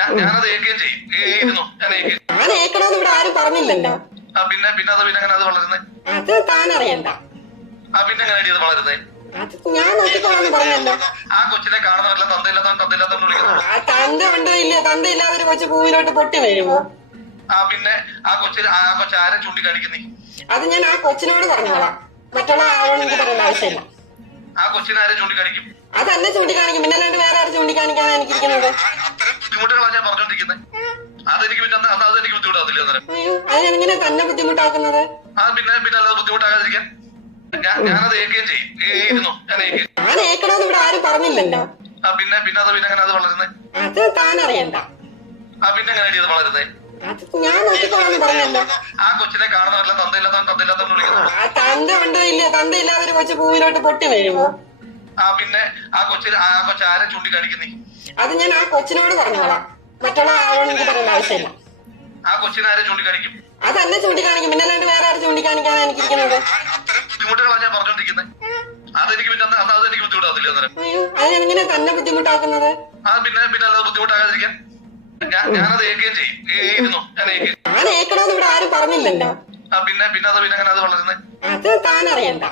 ഞാനത് ഏൽക്കുകയും ചെയ്യും. ഇരുന്നു ഞാൻ ഏൽക്കുകയും. ഞാൻ ഏക്കണമെന്ന് ഇവിടെ ആരും പറഞ്ഞില്ലല്ലോ. പിന്നെ അങ്ങനെ അത് വളരുന്നേ? അത് താൻ അറിയണ്ട. പിന്നെ എങ്ങനെ അത് വളരുന്നേ? അത് ഞാൻ നോക്കിക്കോളാന്ന് പറഞ്ഞല്ലോ. ആ കൊച്ചിനെ കാണുന്നവരെല്ലാം തന്തയില്ലാത്തവൻ വിളിക്കുന്നു. തന്ത ഉണ്ടോ ഇല്ലയോ? തന്ത ഇല്ലാതൊരു കൊച്ചു പൂവിലോട്ട് പൊട്ടി വരുമോ? പിന്നെ ആ കൊച്ചാരെ ചൂണ്ടിക്കാണിക്കുന്നേ? അത് ഞാൻ ആ കൊച്ചിനോട് പറഞ്ഞോളാം. മറ്റുള്ള ആളോട് എനിക്ക് പറയേണ്ട ആവശ്യമില്ല. ആ കൊച്ചിനെ ആരെ ചൂണ്ടിക്കാണിക്കും? അതന്നെ ചൂണ്ടിക്കാണിക്കും. പിന്നെ അല്ലാണ്ട് വേറെ ആരും ചൂണ്ടിക്കാണിക്കാനാണ് എനിക്കിരിക്കുന്നത്. അത്തരം ബുദ്ധിമുട്ടുകളാണ് ഞാൻ പറഞ്ഞോണ്ടിരിക്കുന്നത്. അതെനിക്ക് ബുദ്ധിമുട്ടാകത്തില്ല. അയ്യോ, അതിനെങ്ങനെ തന്നെ ബുദ്ധിമുട്ടാക്കുന്നത്? പിന്നെ അല്ലാതെ ബുദ്ധിമുട്ടാകാതിരിക്കാൻ ഞാനത് ഏൽക്കുകയും ചെയ്യും. ഇരുന്നു ഞാൻ ഏൽക്കുകയും. ഞാൻ ഏക്കണമെന്ന് ഇവിടെ ആരും പറഞ്ഞില്ലല്ലോ. പിന്നെ അങ്ങനെ അത് വളരുന്നേ? അത് താൻ അറിയണ്ട. പിന്നെ എങ്ങനെ അത് വളരുന്നേ? അത് ഞാൻ നോക്കിക്കോളാന്ന് പറഞ്ഞല്ലോ. ആ കൊച്ചിനെ കാണുന്നവരെല്ലാം തന്തയില്ലാത്തവൻ വിളിക്കുന്നു. തന്ത ഉണ്ടോ ഇല്ലയോ? തന്ത ഇല്ലാതൊരു കൊച്ചു പൂവിലോട്ട് പൊട്ടി വരുമോ? പിന്നെ ആ കൊച്ചാരെ ചൂണ്ടിക്കാണിക്കുന്നേ? അത് ഞാൻ ആ കൊച്ചിനോട് പറഞ്ഞോളാം. മറ്റുള്ള ആളോട് എനിക്ക് പറയേണ്ട ആവശ്യമില്ല. ആ കൊച്ചിനെ ആരെ ചൂണ്ടിക്കാണിക്കും? അതന്നെ ചൂണ്ടിക്കാണിക്കും. പിന്നെ അല്ലാണ്ട് വേറെ ആരും ചൂണ്ടിക്കാണിക്കാനാണ് എനിക്കിരിക്കുന്നത്. അത്തരം ബുദ്ധിമുട്ടുകളാണ് ഞാൻ പറഞ്ഞോണ്ടിരിക്കുന്നത്. അതെനിക്ക് ബുദ്ധിമുട്ടാകത്തില്ല. അയ്യോ, അതിനെങ്ങനെ തന്നെ ബുദ്ധിമുട്ടാക്കുന്നത്? പിന്നെ അല്ലാതെ ബുദ്ധിമുട്ടാകാതിരിക്കാൻ ഞാനത് ഏൽക്കുകയും ചെയ്യും. ഇരുന്നു ഞാൻ ഏൽക്കുകയും. ഞാൻ ഏക്കണമെന്ന് ഇവിടെ ആരും പറഞ്ഞില്ലല്ലോ. പിന്നെ അങ്ങനെ അത് വളരുന്നേ? അത് താൻ അറിയണ്ട.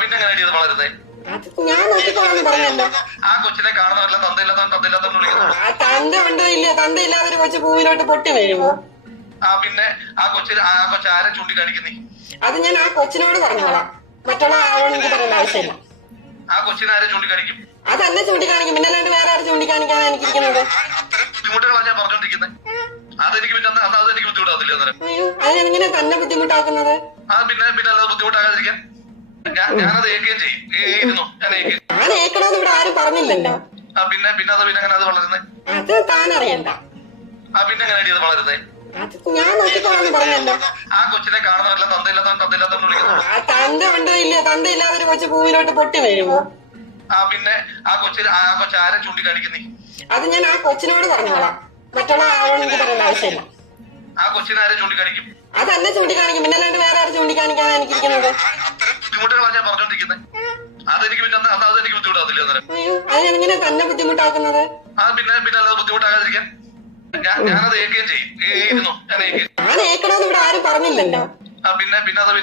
പിന്നെ എങ്ങനെ അത് വളരുന്നേ? അത് ഞാൻ നോക്കിക്കോളാന്ന് പറഞ്ഞല്ലോ. ആ കൊച്ചിനെ കാണുന്നവരെല്ലാം തന്തയില്ലാത്തവൻ വിളിക്കുന്നു. തന്ത ഉണ്ടോ ഇല്ലയോ? തന്ത ഇല്ലാതൊരു കൊച്ചു പൂവിലോട്ട് പൊട്ടി വരുമോ? പിന്നെ ആ കൊച്ചാരെ ചൂണ്ടിക്കാണിക്കുന്നേ? അത് ഞാൻ ആ കൊച്ചിനോട് പറഞ്ഞോളാം. മറ്റുള്ള ആളോട് എനിക്ക് പറയേണ്ട ആവശ്യമില്ല. ആ കൊച്ചിനെ ആരെ ചൂണ്ടിക്കാണിക്കും? അതന്നെ ചൂണ്ടിക്കാണിക്കും. പിന്നെ അല്ലാണ്ട് വേറെ ആരും ചൂണ്ടിക്കാണിക്കാനാണ് എനിക്കിരിക്കുന്നത്. അത്തരം ബുദ്ധിമുട്ടുകളാണ് ഞാൻ പറഞ്ഞോണ്ടിരിക്കുന്നത്. അതെനിക്ക് ബുദ്ധിമുട്ടാകത്തില്ല. അയ്യോ, അതിനെങ്ങനെ തന്നെ ബുദ്ധിമുട്ടാക്കുന്നത്? പിന്നെ അല്ലാതെ ബുദ്ധിമുട്ടാകാതിരിക്കാൻ ഞാനത് ഏൽക്കുകയും ചെയ്യും. ഇരുന്നു ഞാൻ ഏൽക്കുകയും. ഞാൻ ഏക്കണമെന്ന് ഇവിടെ ആരും പറഞ്ഞില്ലല്ലോ. പിന്നെ അങ്ങനെ അത് വളരുന്നേ? അത് താൻ അറിയണ്ട. പിന്നെ എങ്ങനെ അത് വളരുന്നേ? അത് ഞാൻ നോക്കിക്കോളാന്ന് പറഞ്ഞല്ലോ. ആ കൊച്ചിനെ കാണുന്നവരെല്ലാം തന്തയില്ലാത്തവൻ വിളിക്കുന്നു. തന്ത ഉണ്ടോ ഇല്ലയോ? തന്ത ഇല്ലാതൊരു കൊച്ചു പൂവിലോട്ട് പൊട്ടി വരുമോ? പിന്നെ ആ കൊച്ചാരെ ചൂണ്ടിക്കാണിക്കുന്നേ? അത് ഞാൻ ആ കൊച്ചിനോട് പറഞ്ഞോളാം. മറ്റുള്ള ആളോട് എനിക്ക് പറയേണ്ട ആവശ്യമില്ല. ആ കൊച്ചിനെ ആരെ ചൂണ്ടിക്കാണിക്കും? അതന്നെ ചൂണ്ടിക്കാണിക്കും. പിന്നെ അല്ലാണ്ട് വേറെ ആരും ചൂണ്ടിക്കാണിക്കാനാണ് എനിക്കിരിക്കുന്നത്. അത്തരം ബുദ്ധിമുട്ടുകളാണ് ഞാൻ പറഞ്ഞോണ്ടിരിക്കുന്നത്. അതെനിക്ക് ബുദ്ധിമുട്ടാകത്തില്ല. അയ്യോ, അതിനെങ്ങനെ തന്നെ ബുദ്ധിമുട്ടാക്കുന്നത്? പിന്നെ അല്ലാതെ ബുദ്ധിമുട്ടാകാതിരിക്കാൻ ഞാനത് ഏൽക്കുകയും ചെയ്യും. ഇരുന്നു ഞാൻ ഏൽക്കുകയും. ഞാൻ ഏക്കണമെന്ന് ഇവിടെ ആരും പറഞ്ഞില്ലല്ലോ. പിന്നെ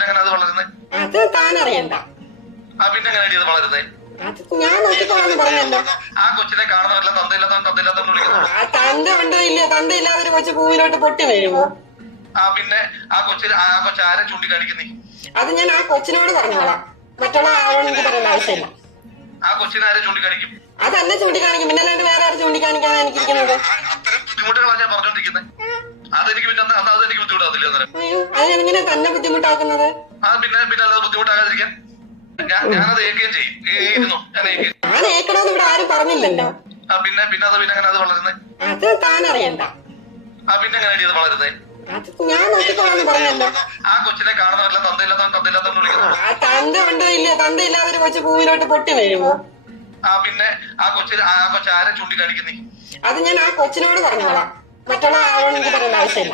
അങ്ങനെ അത് വളരുന്നേ? അത് താൻ അറിയണ്ട. പിന്നെ എങ്ങനെ അത് വളരുന്നേ? അത് ഞാൻ നോക്കിക്കോളാന്ന് പറഞ്ഞല്ലോ. ആ കൊച്ചിനെ കാണുന്നവരെല്ലാം തന്തയില്ലാത്തവൻ വിളിക്കുന്നു. തന്ത ഉണ്ടോ ഇല്ലയോ? തന്ത ഇല്ലാതൊരു കൊച്ചു പൂവിലോട്ട് പൊട്ടി വരുമോ? പിന്നെ ആ കൊച്ചാരെ ചൂണ്ടിക്കാണിക്കുന്നേ? അത് ഞാൻ ആ കൊച്ചിനോട് പറഞ്ഞോളാം. മറ്റുള്ള ആളോട് എനിക്ക് പറയേണ്ട ആവശ്യമില്ല. ആ കൊച്ചിനെ ആരെ ചൂണ്ടിക്കാണിക്കും? അതന്നെ ചൂണ്ടിക്കാണിക്കും. പിന്നെ അല്ലാണ്ട് വേറെ ആരും ചൂണ്ടിക്കാണിക്കാനാണ് എനിക്കിരിക്കുന്നത്. അത്തരം ബുദ്ധിമുട്ടുകളാണ് ഞാൻ പറഞ്ഞോണ്ടിരിക്കുന്നത്. അതെനിക്ക് ബുദ്ധിമുട്ടാകത്തില്ല. അയ്യോ, അതിനെങ്ങനെ തന്നെ ബുദ്ധിമുട്ടാക്കുന്നത്? അയ്യോ, അതിനെങ്ങനെ തന്നെ ബുദ്ധിമുട്ടാക്കുന്നത്? പിന്നെ അല്ലാതെ ബുദ്ധിമുട്ടാകാതിരിക്കാൻ ഞാനത് ഏൽക്കുകയും ചെയ്യും. ഇരുന്നു ഞാൻ ഏൽക്കുകയും. തന്നെ ബുദ്ധിമുട്ടാക്കുന്നത്? അത് താൻ അറിയണ്ട. പിന്നെ അങ്ങനെ അത് വളരുന്നേ? പിന്നെ അല്ലാതെ ഞാൻ നോക്കിക്കോളാന്ന് പറഞ്ഞല്ലോ. ആ കൊച്ചിനെ കാണുന്നവരെല്ലാം തന്തയില്ലാത്തവൻ വിളിക്കുന്നു. തന്ത ഉണ്ടോ ഇല്ലയോ? തന്ത ഇല്ലാതൊരു കൊച്ചു പൂവിലോട്ട് പൊട്ടി വരുമോ? പിന്നെ ആ കൊച്ചാരെ ചൂണ്ടിക്കാണിക്കുന്നേ? അത് ഞാൻ ആ കൊച്ചിനോട് പറഞ്ഞോളാം. മറ്റുള്ള ആളോട് എനിക്ക് പറയേണ്ട ആവശ്യമില്ല.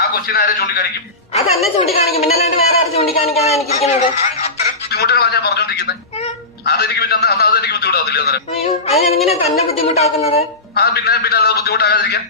ആ കൊച്ചിനെ ആരെ ചൂണ്ടിക്കാണിക്കും? അതന്നെ ചൂണ്ടിക്കാണിക്കും. പിന്നെ അല്ലാണ്ട് വേറെ ആരും ചൂണ്ടിക്കാണിക്കാനാണ് എനിക്കിരിക്കുന്നത്. അത്തരം ബുദ്ധിമുട്ടുകളാണ് ഞാൻ പറഞ്ഞോണ്ടിരിക്കുന്നത്. അതെനിക്ക് ബുദ്ധിമുട്ടാകത്തില്ല. അയ്യോ, അതിനെങ്ങനെ തന്നെ ബുദ്ധിമുട്ടാക്കുന്നത്? പിന്നെ അല്ലാതെ ബുദ്ധിമുട്ടാകാതിരിക്കാൻ